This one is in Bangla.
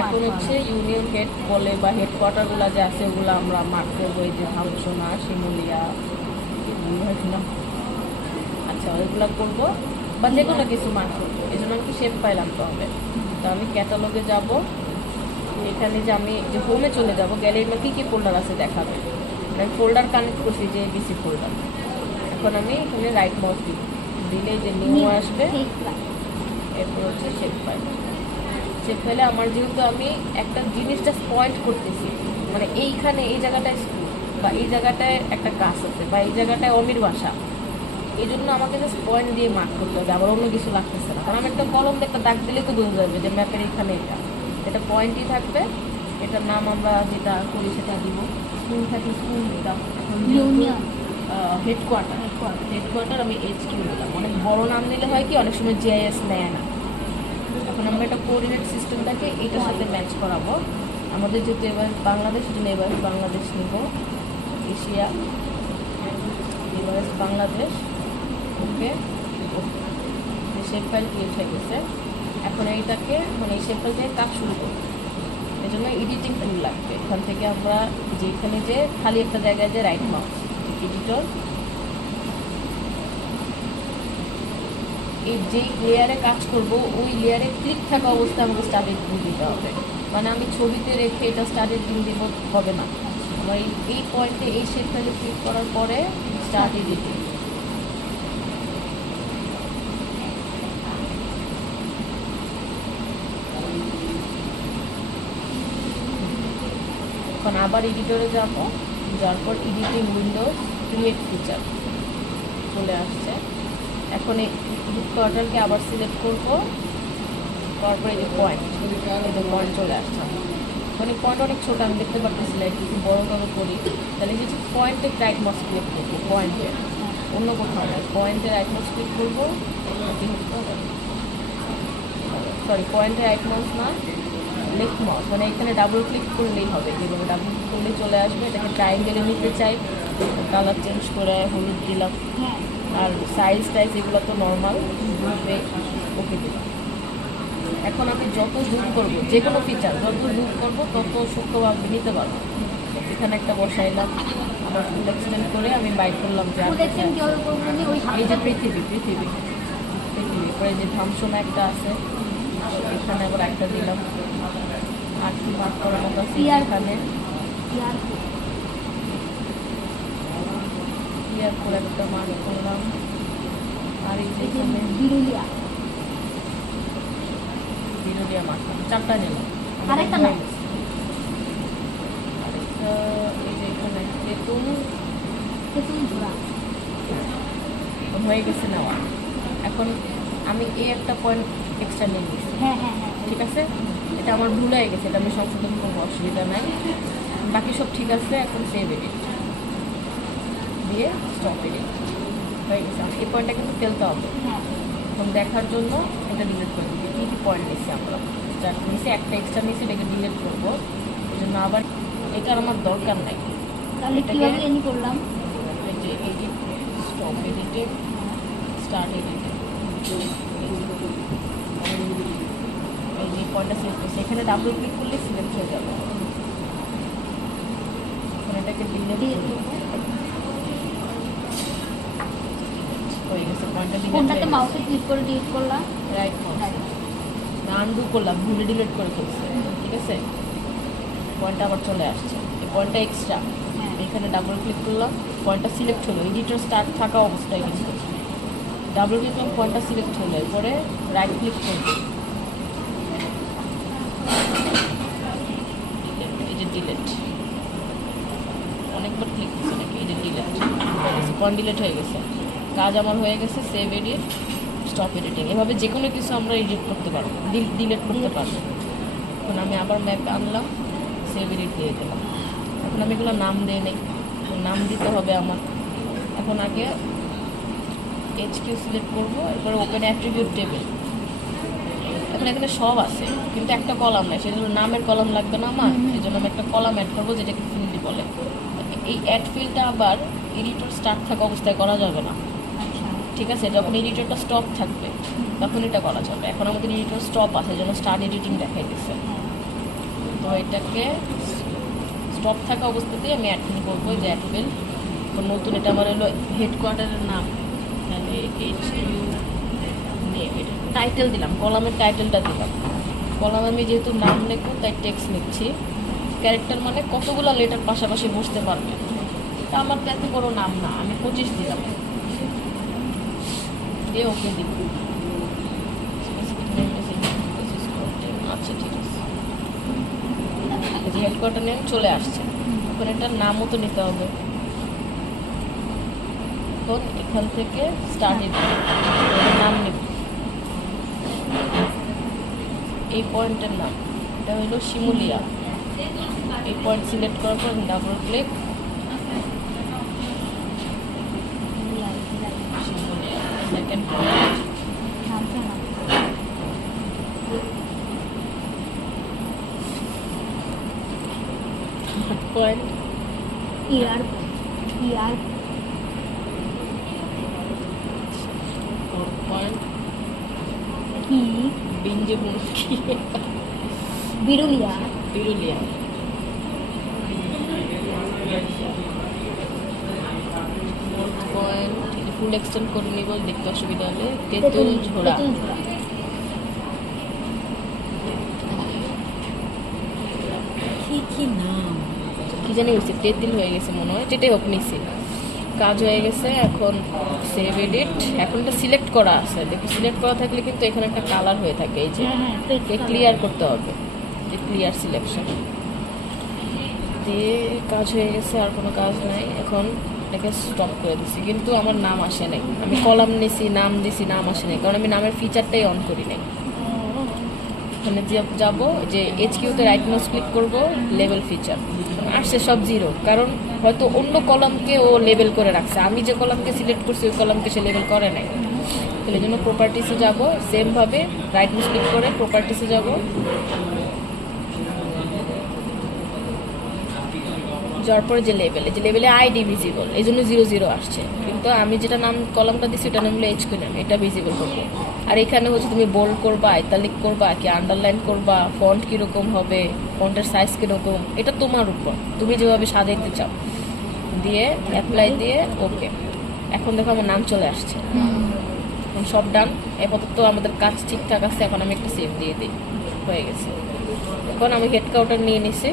এখন হচ্ছে ইউনিয়ন হেড বলে বা হেডকোয়ার্টারগুলো যে আছে ওগুলো আমরা মার্ক করবো, এই যে ধামসোনা, শিমুলিয়া, আচ্ছা ওইগুলো করবো বা যে কোনো কিছু মার্ক করবো। এই জন্য আমাকে শেপ ফাইল আনতে হবে। তো আমি ক্যাটালগে যাব, এখানে যে আমি যে হোমে চলে যাব, গ্যালারিতে কী কী ফোল্ডার আছে দেখাবে। আমি ফোল্ডার কানেক্ট করছি যে এবিসি ফোল্ডার। এখন আমি এখানে রাইট মাউস দিব, দিলেই যে নিউ আসবে, এরপর হচ্ছে শেপ ফাইল। শেপ ফাইলে আমার যেহেতু আমি একটা জিনিসটা পয়েন্ট করতেছি, মানে এইখানে এই জায়গাটায় স্কুল বা এই জায়গাটায় একটা গাছ আছে বা এই জায়গাটায় অমির বাসা, এই জন্য আমাকে জাস্ট পয়েন্ট দিয়ে মার্ক করতে হবে, আবার অন্য কিছু লাগতেছে না। কারণ আমি একটা কলম দিয়ে একটা দাগ দিলে তো বোঝা যাবে যে ম্যাপের এখানে এটা পয়েন্টই থাকবে। এটার নাম আমরা যেটা করি সেটা দিব, স্কুল থাকি স্কুল দিতাম, এখন হেডকোয়ার্টার আমি HQ দিলাম। অনেক বড় নাম দিলে হয় কি অনেক সময় GIS নেয় না। এখন আমরা একটা কোঅর্ডিনেট সিস্টেমটাকে এইটার সাথে ম্যাচ করাবো। আমাদের যেহেতু এবার বাংলাদেশ, জন্য এবার বাংলাদেশ নিব, এশিয়া, এবার বাংলাদেশ, ওকে। শেপ ফাইল ক্রিয়েট হয়ে গেছে। এখন এইটাকে মানে এই শেপ ফাইল থেকে কাজ শুরু করব, এই জন্য এডিটিং টুল লাগবে। এখান থেকে আমরা যেখানে যে খালি একটা জায়গায় যে রাইট মাউস, এডিটর, এই যেই লেয়ারে কাজ করব ওই লেয়ারে ক্লিক থাকা অবস্থায় আমাকে স্টার্ট এডিটিং দিতে হবে। মানে আমি ছবিতে রেখে এটা স্টার্ট এডিটিং দিব হবে না। আমার এই পয়েন্টে এই শেপ ফাইলে ক্লিক করার পরে স্টার্ট এডিটিং। এখন আবার এডিটরে যাব, যাওয়ার পর এডিটিং উইন্ডোজ, ক্রিয়েট ফিচার চলে আসছে। এখন এই হেডকোয়ার্টারকে আবার সিলেক্ট করবো, তারপরে এই যে পয়েন্ট, এই যে পয়েন্ট চলে আসছে। মানে পয়েন্ট অনেক ছোটো, আমি দেখতে পারতেছি না, একটু বড় করে করি। তাহলে যে পয়েন্টে রাইট মাউস ক্লিক করবো, পয়েন্টে, অন্য কোথাও নয়, পয়েন্টে রাইট মাউস ক্লিক করবো, সরি পয়েন্টে রাইট মাউস না, লেফট মাউস, মানে এখানে ডাবল ক্লিক করলেই হবে, যেভাবে ডাবল ক্লিক করলেই চলে আসবে। এটাকে ট্রায়াঙ্গেলে নিতে চাই, কালার চেঞ্জ করে হলুদ দিলাম, আর সাইজ টাইজ এগুলো তো নর্মাল, ওকে দিলাম। এখন আমি যত জুম করবো যে কোনো ফিচার যত জুম করবো তত সূক্ষ্মভাবে নিতে পারবো। এখানে একটা বসাইলাম, আবার ফুল এক্সটেন্ড করে আমি বাইক করলাম যে এই যে পৃথিবী পৃথিবী পৃথিবী পরে যে ধামসোনা একটা আছে, এখানে আবার একটা দিলাম, আর কি মার্ক করার মতো আছে এখানে, ক্লিয়ার করে একটা মার্ক করলাম। আর এই যে এখানে বিরুলিয়া মার্ক চারটা নিলাম। আরেকটা এই যে এখানে তেঁতুল হয়ে গেছে নেওয়া। এখন আমি এই একটা পয়েন্ট এক্সট্রা নিয়ে নিচ্ছি, ঠিক আছে, এটা আমার ভুল হয়ে গেছে, এটা আমি সংশোধন করবো, অসুবিধা নাই। বাকি সব ঠিক আছে। এখন সেভ এডিট দিয়ে স্টপ এডিট হয়ে গেছে। এই পয়েন্টটা কিন্তু ফেলতে হবে। এখন দেখার জন্য এটা ডিলিট করে দিচ্ছি। কী কী পয়েন্ট নিচ্ছি আমরা, চারটে নিচে একটা এক্সট্রা নিচ্ছি, এটাকে ডিলিট করবো। এই জন্য আবার এটার আমার দরকার নাই। করলাম এই যে এডিট, স্টপ এডিটে, স্টার্ট এডিটে, এই যে পয়েন্টটা সিলেক্ট করছি, এখানে ডাবল ক্লিক করলে সিলেক্ট হয়ে যাবে। এখন এটাকে ডিলিট হয়ে গেছে, পয়েন্টটা ডিলিট মাউসে ক্লিক করে ডিলিট করলাম, রাইট মাউস আনডু করলাম, ভুলে ডিলিট করে ফেলছে, ঠিক আছে। পয়েন্টটা আবার চলে আসছে, এই পয়েন্টটা এক্সট্রা, এখানে ডাবল ক্লিক করলাম, পয়েন্টটা সিলেক্ট হলো, এডিটর স্টার্ট থাকা অবস্থায় কিন্তু ডাবল ক্লিক করলাম, পয়েন্টটা সিলেক্ট হলো, এরপরে রাইট ক্লিক করব, এই যে ডিলিট, অনেকবার ক্লিক করছে নাকি, এই যে ডিলিট হয়ে গেছে, পয়েন্ট ডিলিট হয়ে গেছে, কাজ আমার হয়ে গেছে। সেভ এডিট, স্টপ এডিটিং, এভাবে যে কোনো কিছু আমরা এডিট করতে পারবো, ডিলিট করতে পারবো। এখন আমি আবার ম্যাপ আনলাম, সেভ এডিট দিয়ে দিলাম। এখন আমি এগুলো নাম দিয়ে নেই, নাম দিতে হবে আমার। এখন আগে HQ সিলেক্ট করবো, এরপরে ওপেন অ্যাট্রিবিউট টেবিল। এখন এখানে সব আছে কিন্তু একটা কলাম নাই, সেজন্য নামের কলাম লাগবে না আমার, সেই জন্য আমি একটা কলাম অ্যাড করবো যেটাকে ফিল্ড বলে। এই অ্যাড ফিল্ডটা আবার এডিটর স্টার্ট থাকা অবস্থায় করা যাবে না, ঠিক আছে, যখন এডিটরটা স্টপ থাকবে তখন এটা করা যাবে। এখন আমাদের এডিটর স্টপ আছে, জন্য স্টার্ট এডিটিং দেখাই দিচ্ছে। তো এটাকে স্টপ থাকা অবস্থাতেই আমি অ্যাড করবো, যে অ্যাডবেল। তো নতুন এটা আমার হলো হেডকোয়ার্টারের নাম, তাহলে HQ নেম, এটা টাইটেল দিলাম, কলামের টাইটেলটা দিলাম। কলামে আমি যেহেতু নাম লিখবো তাই টেক্সট লিখছি। ক্যারেক্টার মানে কতগুলো লেটার পাশাপাশি বসতে পারবে, তা আমার তো এত বড় নাম না, আমি 25 দিলাম, দিয়ে ওকে দিব। আচ্ছা ঠিক আছে, হেডকোয়ার্টার নেম চলে আসছে। এখন এটার নামও তো নিতে হবে। এখন এখান থেকে স্টার্ট নাম নেব, এই পয়েন্টের নাম এটা হলো শিমুলিয়া। এই পয়েন্ট সিলেক্ট করার পর double click, Shimulia second point, point ইয়ার ইয়ার পয়েন্ট কি বিঞ্জমুখী Birulia Birulia. Point full extend করে নিব, দেখতে অসুবিধা হলে তেঁতুল ঝোড়া। কি নাম কি জানি হয়েছে, তেঁতুল হয়ে গেছে মনে হয়, যেটাই হোক নিছি, কাজ হয়ে গেছে। এখন সেভ এডিট, এখন এটা সিলেক্ট করা আছে, দেখো সিলেক্ট করা থাকলে কিন্তু এখানে একটা কালার হয়ে থাকে, এই যে ক্লিয়ার করতে হবে, যে ক্লিয়ার সিলেকশন দিয়ে কাজ হয়ে গেছে, আর কোনো কাজ নাই। এখন এটাকে স্টপ করে দিছি, কিন্তু আমার নাম আসে নাই। আমি কলাম নিছি, নাম দিছি, নাম আসে নাই, কারণ আমি নামের ফিচারটাই অন করি নাই। ওখানে যাবো, যে HQ-তে রাইট মাউস ক্লিক করব, লেবেল ফিচার আসছে সব 0, কারণ হয়তো অন্য কলামকে ও লেবেল করে রাখছে, আমি যে কলামকে সিলেক্ট করছি ওই কলামকে সে লেবেল করে নাই। তাহলে এই জন্য প্রপার্টিসে যাবো, সেমভাবে রাইট মাউস ক্লিক করে প্রপার্টিসে যাব, যাওয়ার পরে যে লেবেলে আইডি ভিজিবল, এই জন্য 00 আসছে, কিন্তু আমি যেটা নাম কলামটা দিচ্ছি ওটা নাম হলো HQ নাম, এটা ভিজিবল করবো। আর এখানে হচ্ছে তুমি বোল্ড করবা, ইতালিক করবা, কি আন্ডারলাইন করবা, ফন্ট কীরকম হবে, ফন্টের সাইজ কীরকম, এটা তোমার উপর, তুমি যেভাবে সাজাইতে চাও। দিয়ে অ্যাপ্লাই দিয়ে ওকে। এখন দেখো আমার নাম চলে আসছে, এখন সব ডান। আপাতত আমাদের কাজ ঠিকঠাক আছে, এখন আমি একটা সেভ দিয়ে দিই, হয়ে গেছে। এখন আমি হেড কাউন্টার নিয়ে নিছি।